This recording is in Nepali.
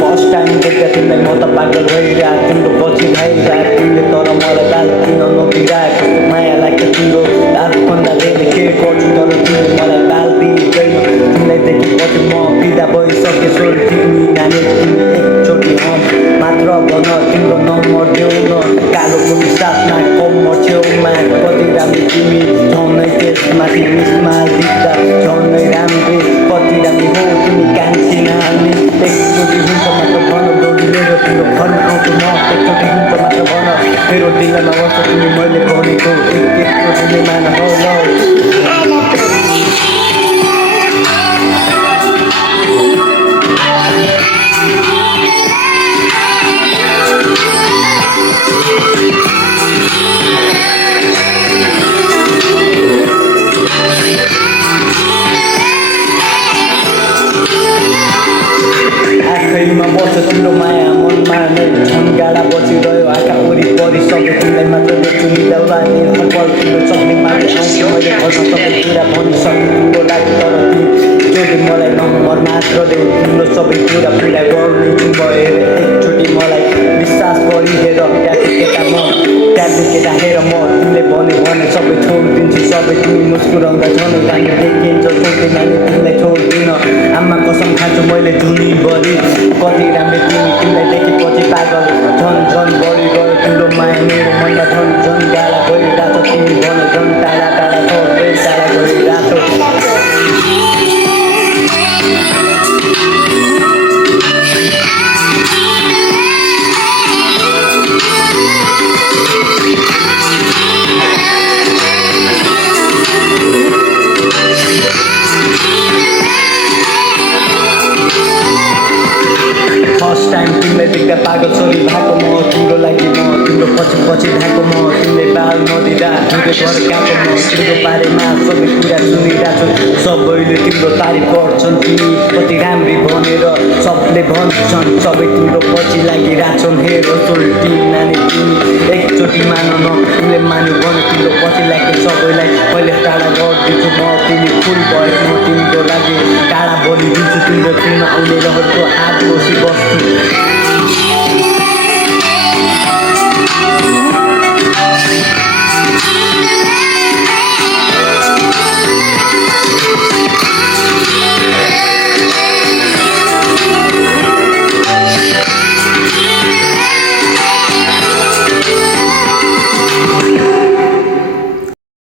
फर्स्ट टाइम देख्दा तिमीलाई म त पागल भइरहेको तिम्रो पछि भइरहेको तिमीले तर मलाई गाल किन नदिरहेको कस्तो माया लाग्छ तिम्रो आफूभन्दा धेरै के गर्छु तर तिमीले मलाई गाल दिँदैन तिमीलाई देखेपछि म फिदा भइसके सोरी तिमी नानी तिमी एकचोटि हम मात्र भन तिम्रो नम्बर देऊ न कालो कुनी साथमा कम्मर छेउमा कति राम्रो तिमी झनै त्यसमाथि मिसमा दिख्दा झनै राम्रो कति राम्रो हो तिमी कान्छी नानी एकचोटि हुन्छ मात्र भन डोली मेरो तिम्रो घर आउँछु म एकचोटि हुन्छ मात्र भन मेरो दिलमा बस्छ तिमी मैले भनेको एकचोटि मान हो आखैमा बस्छ तिम्रो माया मनमा नै झन् गाडा बसिरह्यो आँखा वरिपरि सबै तिमीलाई मात्र देख्छु निदाउला नि हरपल तिम्रो सक्ने मात्र आउँछु मैले भन्न सबै कुरा भनिसक्छु तिम्रो लागि तर तिमीले मलाई नम्बर मात्र देऊ तिम्रो सबै कुरा पुरा गरिदिन्छु भएर एकचोटि मलाई विश्वास गरिहेर त्यहाँको केटा म त्यहाँको केटा हेर म तिमीले भने सबै छोडिदिन्छु सबै तिमी मुस्कुराउँदा झन् राम्रो देखिन्छ छोड्दै नानी तिमीलाई छोड्दिनँ आमा कसम खान्छु मैले जुनीभरि कति राम्रो तिमीलाई देखेपछि पागल झन् झन् बढी गयो तिम्रो माया मेरो मनमा झन् झन् गाडा गइरहेको छ तिमी भन झन् टाढा टाढा छोड्दै टाढा गइरहेको फर्स्ट टाइम तिमीलाई देख्दा पागल छोरी भएको म तिम्रो लागि म तिम्रो पछि पछि धाएको म तिमीले बाल नदिँदा तिम्रो घर गएको म तिम्रो बारेमा सबै कुरा सुनिरहेको छु सबैले तिम्रो तारिफ गर्छन् तिमी कति राम्री भनेर सबले भन्छन् सबै तिम्रो पछि लागिरहेछन् हेर सोल्टी नानी तिमी एकचोटि मान न तिमीले मान्यो भने तिम्रो पछि लाग्यो सबैलाई मैले टाढा गरिदिन्छु म तिमी फुल भयो म तिम्रो लागि टाढा बनिदिन्छु तिम्रो छेउमा आउने रहरको हात बसी बस्छु